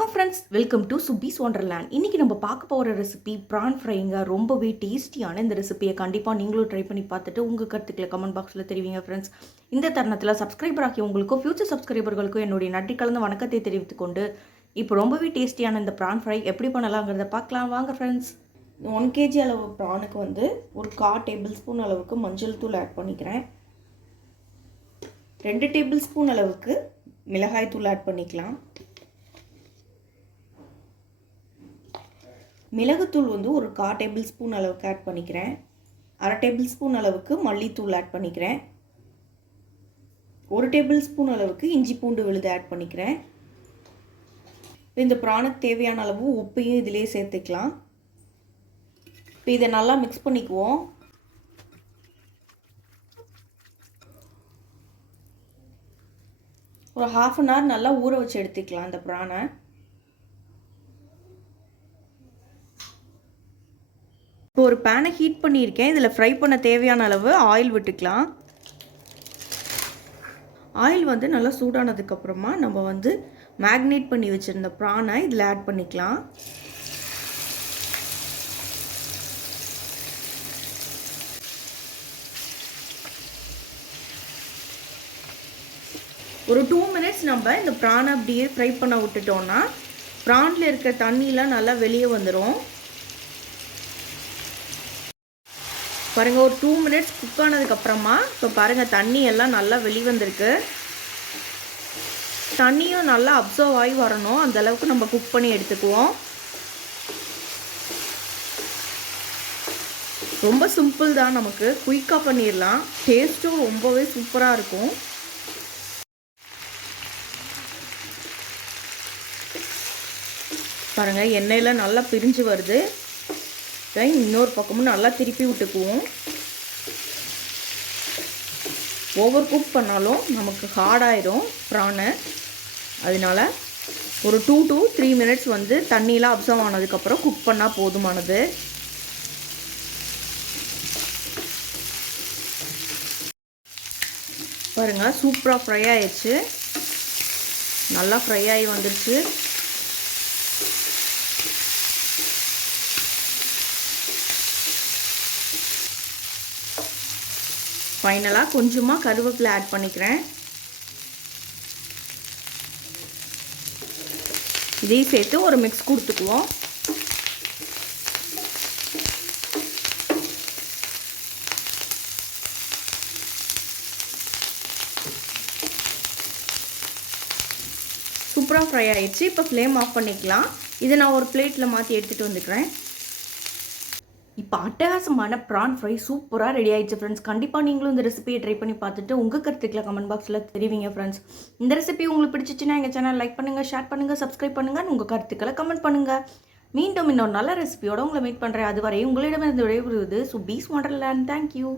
வணக்கம் friends, welcome to சுப்பீஸ் wonderland. இன்றைக்கி நம்ம பார்க்க போகிற ரெசிபி ப்ரான் ஃப்ரைங்க. ரொம்பவே டேஸ்டியான இந்த ரெசிபியை கண்டிப்பாக நீங்களும் ட்ரை பண்ணி பார்த்துட்டு உங்கள் கருத்துக்களை கமெண்ட் பாக்ஸில் தெரிவிங்க ஃப்ரெண்ட்ஸ். இந்த தருணத்தில் சப்ஸ்கிரைபர் ஆகிய உங்களுக்கும் ஃபியூச்சர் சப்ஸ்கிரைபர்களுக்கும் என்னுடைய நன்றி கலந்த வணக்கத்தை தெரிவித்துக்கொண்டு இப்போ ரொம்பவே டேஸ்டியான இந்த ப்ரான் ஃப்ரை எப்படி பண்ணலாங்கிறத பார்க்கலாம் வாங்க ஃப்ரெண்ட்ஸ். 1 kg அளவு ப்ரானுக்கு வந்து ஒரு 1/4 டேபிள் ஸ்பூன் அளவுக்கு மஞ்சள் தூள் ஆட் பண்ணிக்கிறேன். 2 டேபிள் ஸ்பூன் அளவுக்கு மிளகாய் தூள் ஆட் பண்ணிக்கலாம். மிளகுத்தூள் வந்து ஒரு 1/4 டேபிள் ஸ்பூன் அளவுக்கு ஆட் பண்ணிக்கிறேன். 1/2 டேபிள் ஸ்பூன் அளவுக்கு மல்லித்தூள் ஆட் பண்ணிக்கிறேன். 1 டேபிள் ஸ்பூன் அளவுக்கு இஞ்சி பூண்டு விழுது ஆட் பண்ணிக்கிறேன். இந்த ப்ரானுக்கு தேவையான அளவு உப்பையும் இதிலே சேர்த்துக்கலாம். இப்போ இதை நல்லா மிக்ஸ் பண்ணிக்குவோம். ஒரு 1/2 hour நல்லா ஊற வச்சு எடுத்துக்கலாம் இந்த ப்ரானை. இப்போ ஒரு பேனை ஹீட் பண்ணியிருக்கேன். இதில் ஃப்ரை பண்ண தேவையான அளவு ஆயில் விட்டுக்கலாம். ஆயில் வந்து நல்லா சூடானதுக்கப்புறமா நம்ம வந்து மேக்னேட் பண்ணி வச்சுருந்த ப்ரானை இதில் ஆட் பண்ணிக்கலாம். ஒரு 2 minutes நம்ம இந்த ப்ரானை அப்படியே ஃப்ரை பண்ண விட்டுட்டோம்னா ப்ரானில் இருக்க தண்ணியெலாம் நல்லா வெளியே வந்துடும். பாருங்கள், ஒரு 2 minutes குக் ஆனதுக்கப்புறமா இப்போ பாருங்கள் தண்ணி எல்லாம் நல்லா வெளிவந்திருக்கு. தண்ணியும் நல்லா அப்சர்வ் ஆகி வரணும், அந்தளவுக்கு நம்ம குக் பண்ணி எடுத்துக்குவோம். ரொம்ப சிம்பிள் தான், நமக்கு குயிக்காக பண்ணிடலாம். டேஸ்ட்டும் ரொம்பவே சூப்பராக இருக்கும். பாருங்கள் எண்ணெயில் நல்லா பிரிஞ்சு வருது. இன்னொரு பக்கமும் நல்லா திருப்பி விட்டுக்குவோம். ஓவர் குக் பண்ணாலும் நமக்கு ஹார்டாயிரும் ப்ரானு. அதனால ஒரு 2 to 3 minutes வந்து தண்ணியெலாம் அப்சர்வ் ஆனதுக்கப்புறம் குக் பண்ணால் போதுமானது. பாருங்கள் சூப்பராக ஃப்ரை ஆயிடுச்சு. நல்லா ஃப்ரை ஆகி வந்துடுச்சு. ஃபைனலாக கொஞ்சமாக கருவேப்பிலை ஆட் பண்ணிக்கிறேன். இதையும் சேர்த்து ஒரு மிக்ஸ் கொடுத்துக்குவோம். சூப்பராக ஃப்ரை ஆயிடுச்சு. இப்போ ஃப்ளேம் ஆஃப் பண்ணிக்கலாம். இதை நான் ஒரு பிளேட்டில் மாற்றி எடுத்துகிட்டு வந்துக்கிறேன். இப்போ அட்டகாசமான ப்ரான் ஃப்ரை சூப்பராக ரெடி ஆகிடுச்சு ஃப்ரெண்ட்ஸ். கண்டிப்பாக நீங்களும் இந்த ரெசிபியை ட்ரை பண்ணி பார்த்துட்டு உங்கள் கருத்துக்களை கமெண்ட் பாக்ஸில் தெரிவிங்க ஃப்ரெண்ட்ஸ். இந்த ரெசிபி உங்களுக்கு பிடிச்சிச்சுன்னா எங்கள் சேனல் லைக் பண்ணுங்கள், ஷேர் பண்ணுங்கள், சப்ஸ்கிரைப் பண்ணுங்கள், உங்கள் கருத்துக்களை கமெண்ட் பண்ணுங்கள். மீண்டும் இன்னொரு நல்ல ரெசிபியோடு உங்களை மீட் பண்ணுறேன். அதுவரை உங்களிடமிருந்து விடைபெறுவது சுப்பீஸ் ஒண்டர்லேண்ட். தேங்க்யூ.